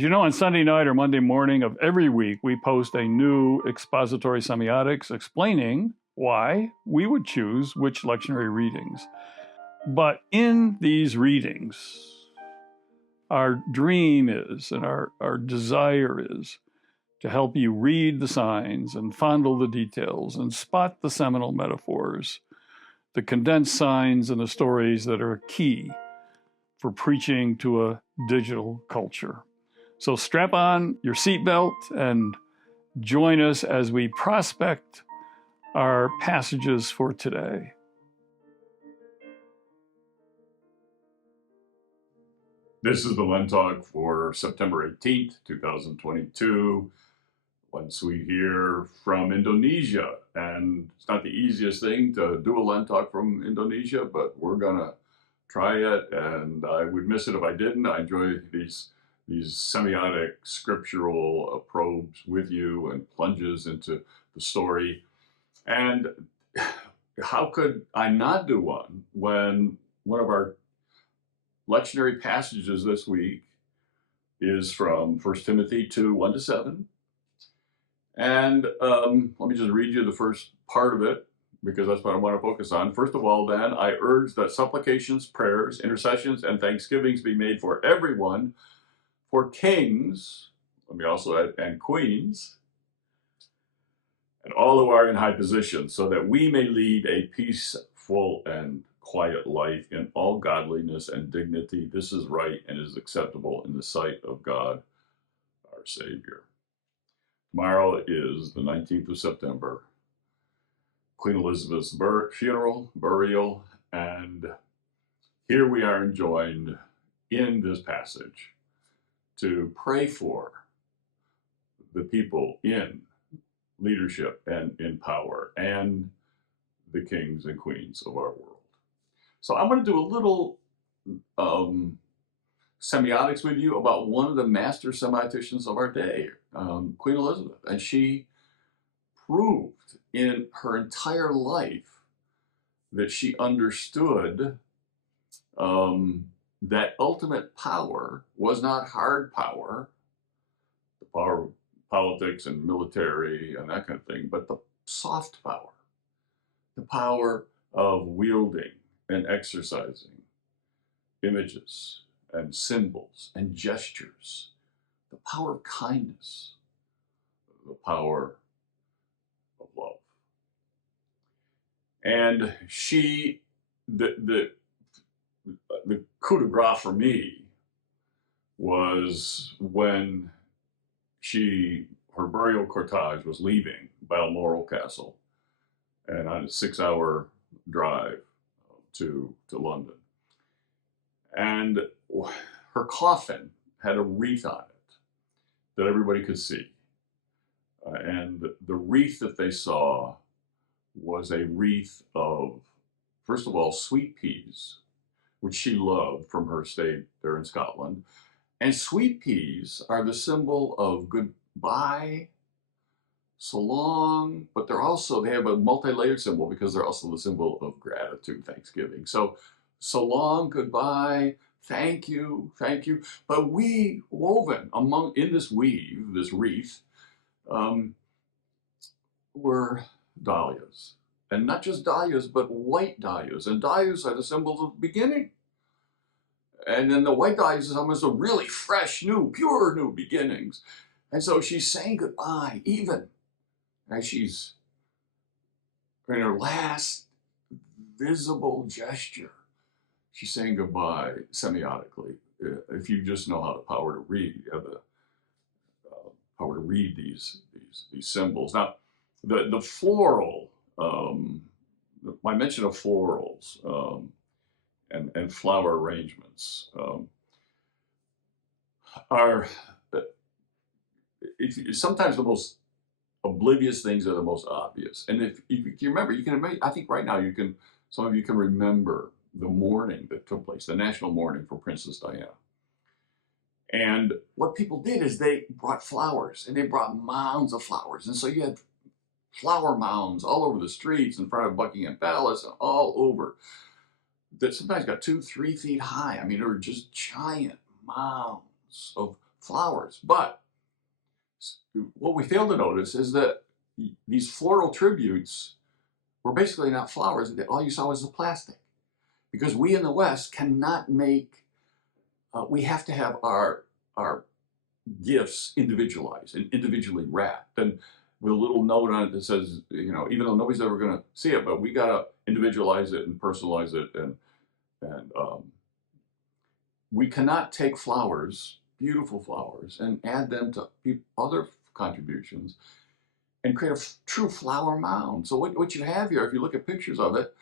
As you know, on Sunday night or Monday morning of every week, we post a new expository semiotics explaining why we would choose which lectionary readings. But in these readings, our dream is, and our desire is, to help you read the signs and fondle the details and spot the seminal metaphors, the condensed signs and the stories that are key for preaching to a digital culture. So strap on your seatbelt and join us as we prospect our passages for today. This is the LenTalk for September 18th, 2022. Leonard Sweet here from Indonesia. And it's not the easiest thing to do a LenTalk from Indonesia, but we're going to try it. And I would miss it if I didn't. I enjoy these semiotic scriptural probes with you and plunges into the story. And how could I not do one when one of our lectionary passages this week is from 1 Timothy 2, 1-7. And let me just read you the first part of it, because that's what I want to focus on. First of all, then, I urge that supplications, prayers, intercessions, and thanksgivings be made for everyone, for kings, let me also add, and queens, and all who are in high positions, so that we may lead a peaceful and quiet life in all godliness and dignity. This is right and is acceptable in the sight of God, our Savior. Tomorrow is the 19th of September, Queen Elizabeth's funeral, burial, and here we are enjoined in this passage to pray for the people in leadership and in power and the kings and queens of our world. So I'm going to do a little semiotics with you about one of the master semioticians of our day, Queen Elizabeth. And she proved in her entire life that she understood that ultimate power was not hard power, the power of politics and military and that kind of thing, but the soft power, the power of wielding and exercising images and symbols and gestures, the power of kindness, the power of love. And she, the coup de grace for me was when her burial cortege was leaving Balmoral Castle and on a 6-hour drive to London. And her coffin had a wreath on it that everybody could see. And the wreath that they saw was a wreath of, first of all, sweet peas, which she loved from her stay there in Scotland. And sweet peas are the symbol of goodbye, so long, but they have a multi-layered symbol because they're also the symbol of gratitude, thanksgiving. So long, goodbye, thank you. But woven in this weave, this wreath, were dahlias. And not just dahlias, but white dahlias. And dahlias are the symbols of beginning. And then the white dahlias is almost a really fresh, pure new beginnings. And so she's saying goodbye, even as she's in her last visible gesture. She's saying goodbye semiotically. If you just know how the power to read, you have the power to read these symbols. Now, the floral, my mention of florals and flower arrangements are sometimes the most oblivious things are the most obvious. And if you remember, I think right now some of you can remember the mourning that took place, the national mourning for Princess Diana. And what people did is they brought flowers, and they brought mounds of flowers. And so you had flower mounds all over the streets in front of Buckingham Palace and all over that sometimes got 2-3 feet high. I mean, they were just giant mounds of flowers. But what we fail to notice is that these floral tributes were basically not flowers. All you saw was the plastic. Because we in the West cannot make, we have to have our gifts individualized and individually wrapped. And with a little note on it that says, you know, even though nobody's ever going to see it, but we got to individualize it and personalize it. And we cannot take flowers, beautiful flowers, and add them to other contributions and create a true flower mound. So what you have here, if you look at pictures of it,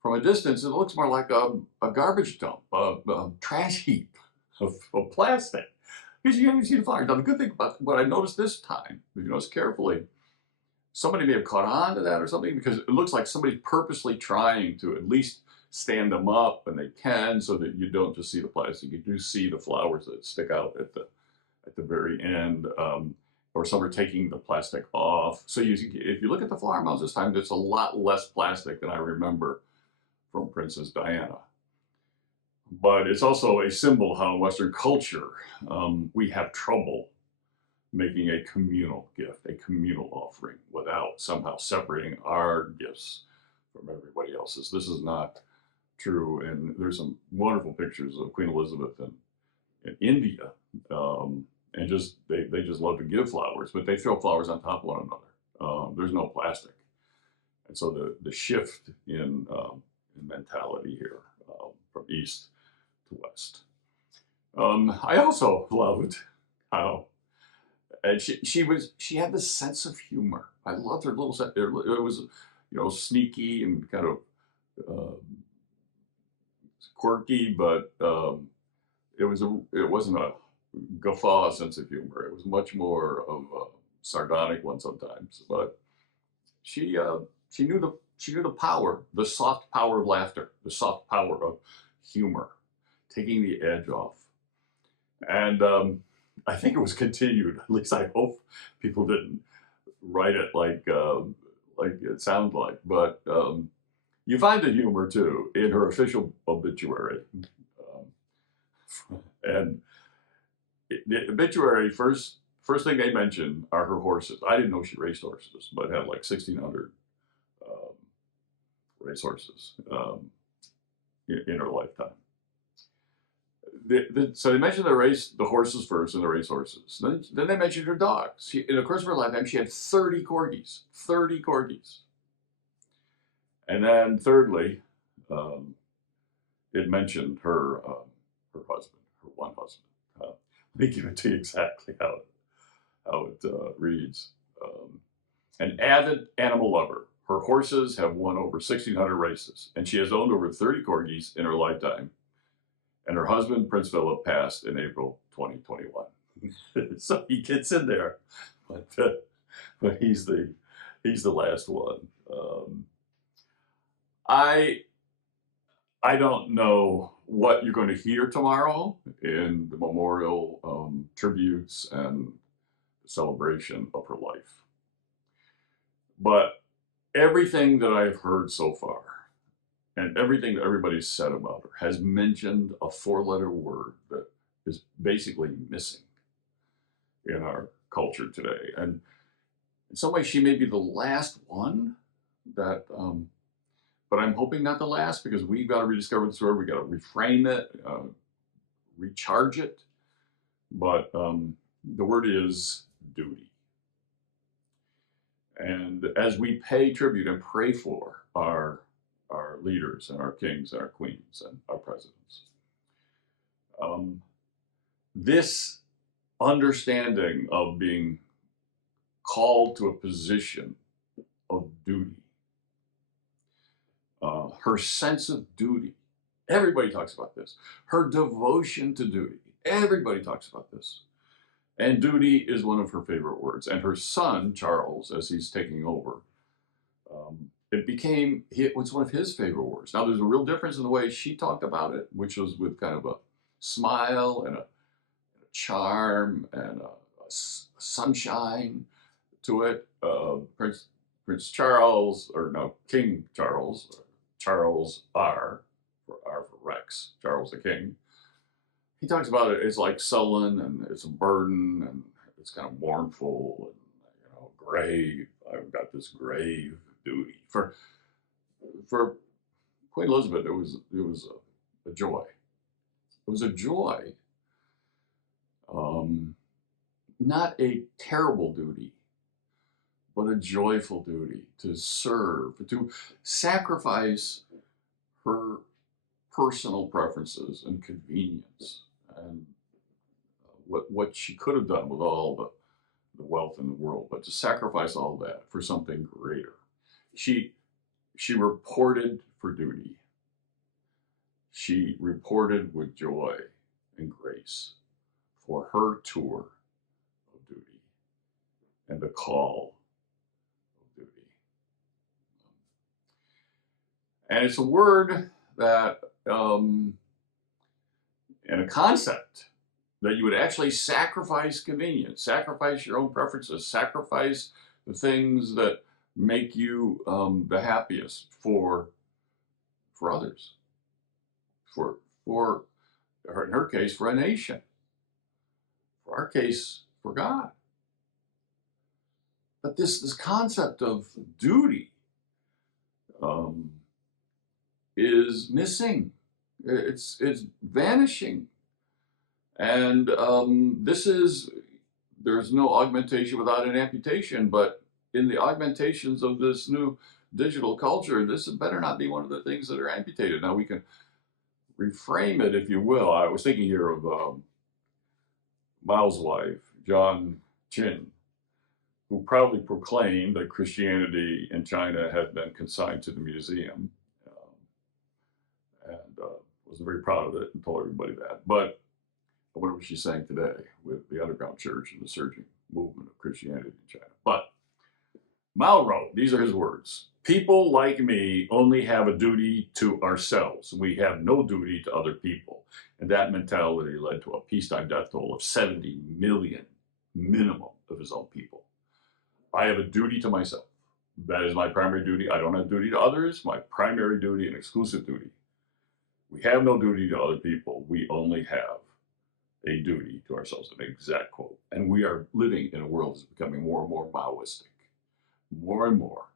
from a distance, it looks more like a garbage dump, a trash heap of plastic. Because you haven't seen the flowers. Now, the good thing about what I noticed this time, if you notice carefully, somebody may have caught on to that or something, because it looks like somebody's purposely trying to at least stand them up, and they can, so that you don't just see the plastic. You do see the flowers that stick out at the very end, or some are taking the plastic off. So if you look at the flower mounds this time, there's a lot less plastic than I remember from Princess Diana. But it's also a symbol how in Western culture we have trouble making a communal gift, a communal offering, without somehow separating our gifts from everybody else's. This is not true. And there's some wonderful pictures of Queen Elizabeth in India. And just they just love to give flowers, but they throw flowers on top of one another. There's no plastic. And so the shift in mentality here from east to west. I also loved how, and she had this sense of humor. I loved her little sense. It was, you know, sneaky and kind of quirky, but it wasn't a guffaw sense of humor. It was much more of a sardonic one sometimes. But she knew the power, the soft power of laughter, the soft power of humor, taking the edge off. And I think it was continued. At least I hope people didn't write it like it sounds like. But you find the humor too in her official obituary. And the obituary, first thing they mention are her horses. I didn't know she raced horses, but had like 1,600 racehorses in her lifetime. So they mentioned the horses first, and the racehorses. Then they mentioned her dogs. In the course of her lifetime, she had 30 corgis. 30 corgis. And then thirdly, it mentioned her husband, her one husband. Let me give it to you exactly how it reads. An avid animal lover. Her horses have won over 1,600 races, and she has owned over 30 corgis in her lifetime. And her husband, Prince Philip, passed in April 2021. So he gets in there, but he's the last one. I don't know what you're going to hear tomorrow in the memorial tributes and celebration of her life. But everything that I've heard so far, and everything that everybody's said about her, has mentioned a 4-letter word that is basically missing in our culture today. And in some ways, she may be the last one that, but I'm hoping not the last, because we've got to rediscover this word. We've got to reframe it, recharge it. But the word is duty. And as we pay tribute and pray for our leaders and our kings and our queens and our presidents, this understanding of being called to a position of duty, her sense of duty, everybody talks about this, her devotion to duty, everybody talks about this. And duty is one of her favorite words. And her son, Charles, as he's taking over, it was one of his favorite words. Now, there's a real difference in the way she talked about it, which was with kind of a smile and a charm and a sunshine to it. Prince Charles, or no, King Charles, Charles R for Rex, Charles the King. he talks about it. It's like sullen, and it's a burden, and it's kind of mournful, and grave. I've got this grave duty for Queen Elizabeth. It was a joy. It was a joy, not a terrible duty, but a joyful duty to serve, to sacrifice her personal preferences and convenience, and what she could have done with all the wealth in the world, but to sacrifice all that for something greater. She reported for duty. She reported with joy and grace for her tour of duty and the call of duty. And it's a word that, and a concept that you would actually sacrifice convenience, sacrifice your own preferences, sacrifice the things that make you the happiest for others, for in her case, for a nation, for our case, for God. But this concept of duty is missing. It's vanishing. And there's no augmentation without an amputation, but in the augmentations of this new digital culture, this better not be one of the things that are amputated. Now we can reframe it, if you will. I was thinking here of Mao's wife, John Chin, who proudly proclaimed that Christianity in China had been consigned to the museum, and was very proud of it and told everybody that. But I wonder what she's saying today with the underground church and the surging movement of Christianity in China. But Mao wrote, these are his words: "People like me only have a duty to ourselves. We have no duty to other people." And that mentality led to a peacetime death toll of 70 million minimum of his own people. I have a duty to myself. That is my primary duty. I don't have duty to others. My primary duty and exclusive duty. We have no duty to other people. We only have a duty to ourselves, an exact quote. And we are living in a world that's becoming more and more Maoistic. More and more.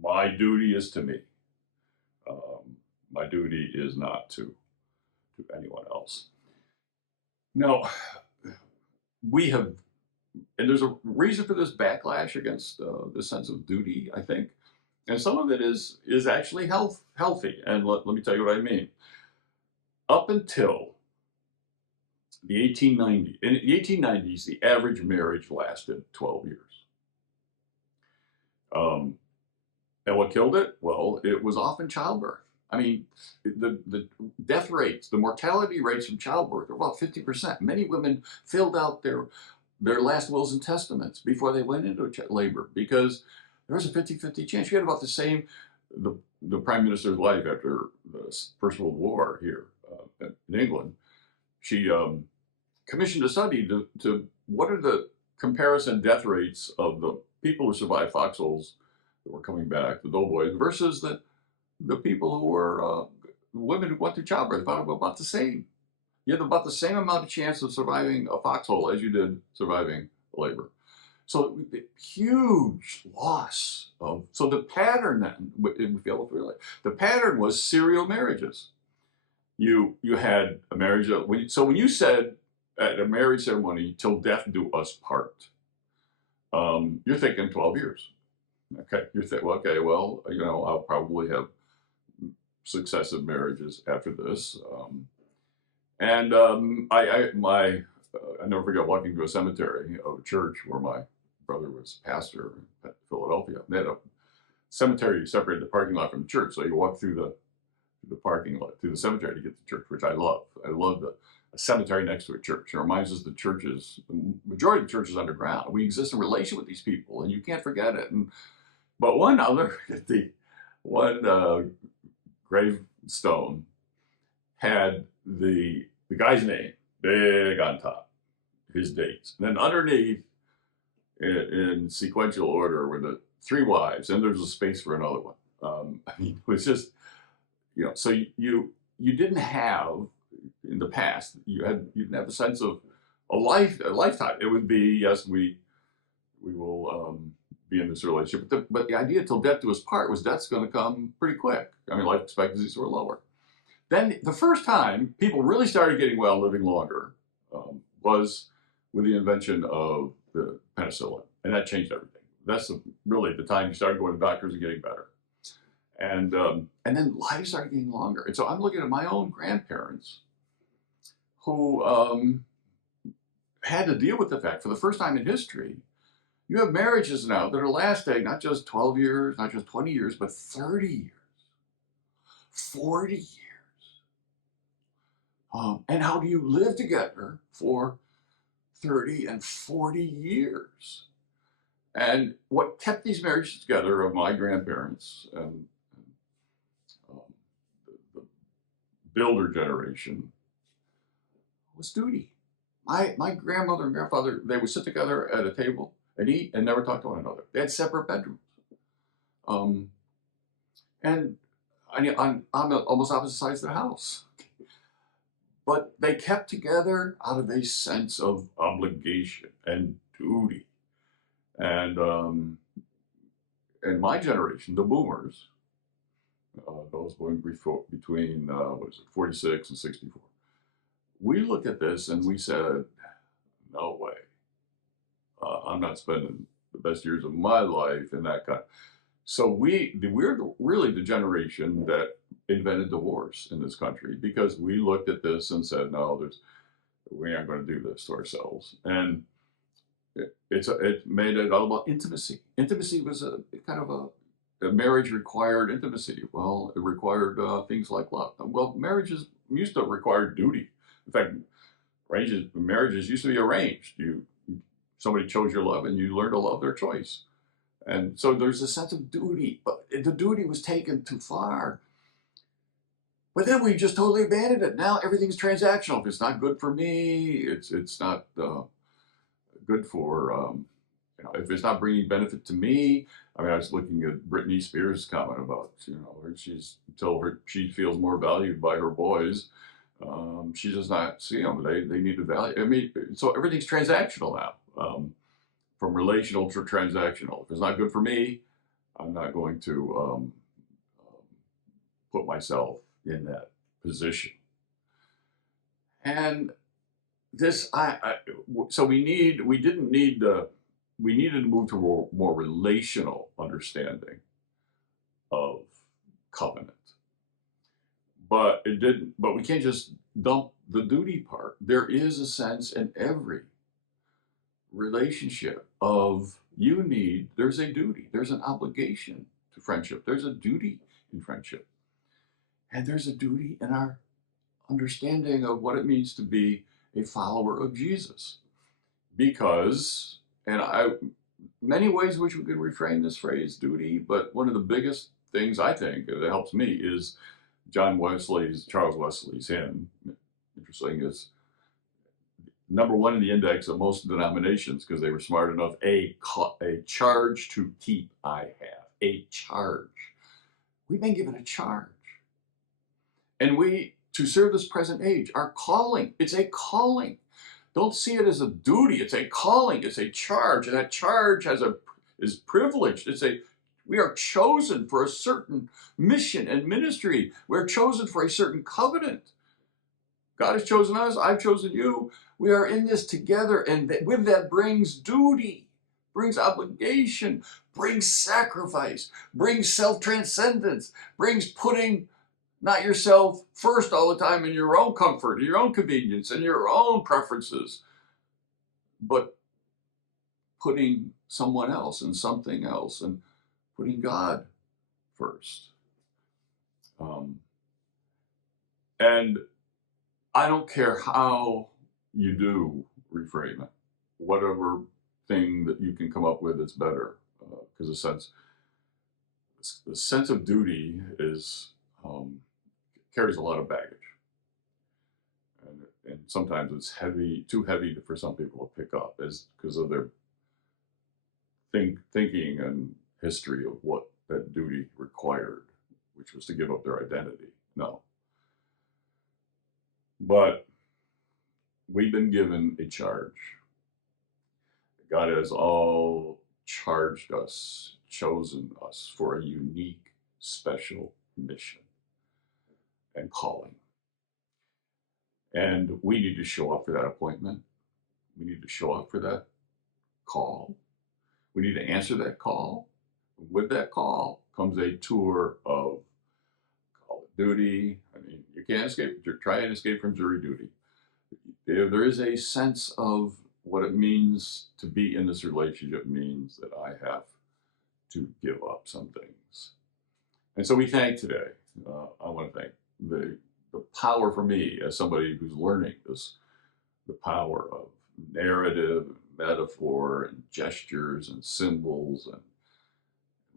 My duty is to me. My duty is not to anyone else. Now, we have, and there's a reason for this backlash against the sense of duty, I think. And some of it is actually healthy. And let me tell you what I mean. Up until the 1890s, in the 1890s, the average marriage lasted 12 years. And what killed it? Well, it was often childbirth. I mean, the death rates, the mortality rates from childbirth are about 50%. Many women filled out their last wills and testaments before they went into labor because there was a 50-50 chance. You had about the same, the Prime Minister's wife after the First World War here in England, she commissioned a study to what are the comparison death rates of the people who survived foxholes that were coming back, the doughboys, versus the people who were women who went through childbirth. About the same. You had about the same amount of chance of surviving a foxhole as you did surviving labor. So huge loss of. So the pattern then, the pattern was serial marriages. You had a marriage. So when you said at a marriage ceremony, "Till death do us part," you're thinking 12 years. Okay, you're thinking, okay, well, I'll probably have successive marriages after this. I never forget walking to a cemetery of a church where my brother was pastor in Philadelphia. They had a cemetery separated the parking lot from the church, so you walk through the parking lot, through the cemetery to get to church, which I love. I love a cemetery next to a church. It reminds us the majority of the church is underground. We exist in relation with these people, and you can't forget it. But I'll never forget one gravestone had the guy's name big on top, his dates. And then underneath, in sequential order, were the 3 wives, and there's a space for another one. I mean, it was just, so you didn't have in the past, you didn't have a sense of a lifetime. It would be, yes, we will be in this relationship, but the idea till death do us part was death's going to come pretty quick. I mean, life expectancies were lower. Then the first time people really started getting well, living longer, was with the invention of the penicillin, and that changed everything. That's really the time you started going to doctors and getting better, and then life started getting longer. And so I'm looking at my own grandparents who had to deal with the fact, for the first time in history, you have marriages now that are lasting not just 12 years, not just 20 years, but 30 years, 40 years. And how do you live together for 30 and 40 years? And what kept these marriages together of my grandparents and the builder generation was duty. My grandmother and grandfather, they would sit together at a table and eat and never talk to one another. They had separate bedrooms. And on almost opposite sides of the house. But they kept together out of a sense of obligation and duty. And my generation, the boomers, those born between, 46 and 64, we looked at this and we said, no way. I'm not spending the best years of my life in that kind. So we're really the generation that invented divorce in this country, because we looked at this and said, no, we aren't going to do this to ourselves. And it made it all about intimacy. Intimacy was a kind of a marriage required intimacy. Well, it required things like love. Well, marriages used to require duty. In fact, marriages used to be arranged. Somebody chose your love and you learned to love their choice. And so there's a sense of duty, but the duty was taken too far. But then we just totally abandoned it. Now everything's transactional. If it's not good for me, it's not good for, if it's not bringing benefit to me. I mean, I was looking at Britney Spears' comment about, she feels more valued by her boys. She does not see them. They need to value. I mean, so everything's transactional now. From relational to transactional. If it's not good for me, I'm not going to put myself in that position. And this, so we needed to move to a more relational understanding of covenant. But we can't just dump the duty part. There is a sense in every relationship of there's a duty, there's an obligation to friendship, there's a duty in friendship, and there's a duty in our understanding of what it means to be a follower of Jesus. Because, many ways in which we could reframe this phrase duty, but one of the biggest things I think that helps me is Charles Wesley's hymn. Interesting, is number one in the index of most denominations, because they were smart enough. A charge to keep I have. A charge. We've been given a charge. And to serve this present age, our calling, it's a calling. Don't see it as a duty. It's a calling. It's a charge. And that charge is privileged. We are chosen for a certain mission and ministry. We're chosen for a certain covenant. God has chosen us. I've chosen you. We are in this together, and with that brings duty, brings obligation, brings sacrifice, brings self-transcendence, brings putting not yourself first all the time in your own comfort, your own convenience, and your own preferences, but putting someone else and something else, and putting God first. And I don't care how you do reframe it, whatever thing that you can come up with that's better, because the sense of duty carries a lot of baggage, and sometimes it's too heavy for some people to pick up, because of their thinking and history of what that duty required, which was to give up their identity. No. But we've been given a charge. God has all charged us, chosen us for a unique, special mission and calling. And we need to show up for that appointment. We need to show up for that call. We need to answer that call. With that call comes a tour of call of duty. I mean, you can't escape. Try and escape from jury duty. There is a sense of what it means to be in this relationship means that I have to give up some things. And so we thank today. I want to thank the power for me as somebody who's learning this, the power of narrative, metaphor, and gestures, and symbols, and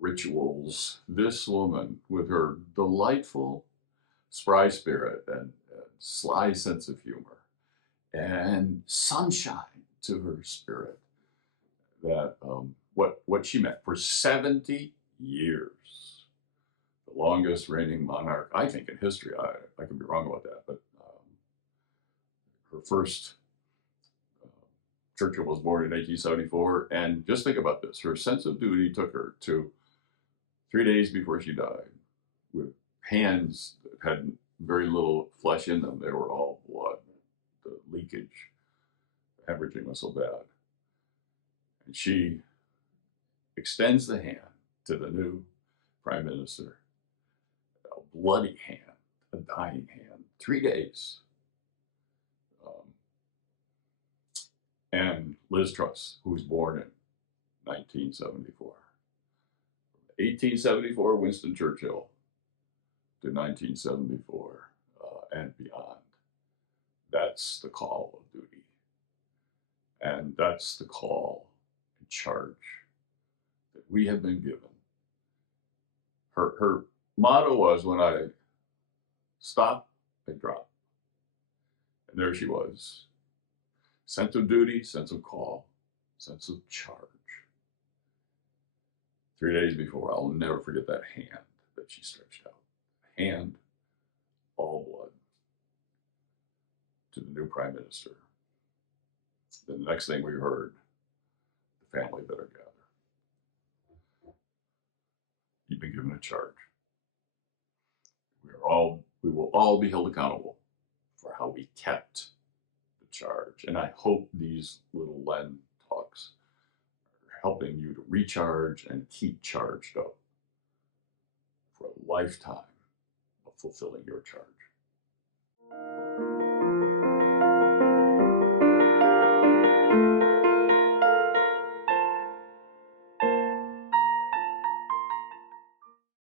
rituals. This woman, with her delightful, spry spirit and sly sense of humor, and sunshine to her spirit, that what she meant for 70 years, the longest reigning monarch, I think, in history. I could be wrong about that, but her first, Churchill was born in 1874, and just think about this. Her sense of duty took her to 3 days before she died, with hands that had very little flesh in them. They were all blood. The leakage, the hemorrhaging was so bad. And she extends the hand to the new prime minister, a bloody hand, a dying hand, 3 days. And Liz Truss, who was born in 1974. 1874, Winston Churchill, to 1974 and beyond. That's the call of duty. And that's the call and charge that we have been given. Her motto was, when I stop, I drop. And there she was. Sense of duty, sense of call, sense of charge. 3 days before, I'll never forget that hand that she stretched out. Hand, all blood, to the new prime minister. Then the next thing we heard, the family better gather. You've been given a charge. We will all be held accountable for how we kept the charge. And I hope these little Len talks are helping you to recharge and keep charged up for a lifetime of fulfilling your charge.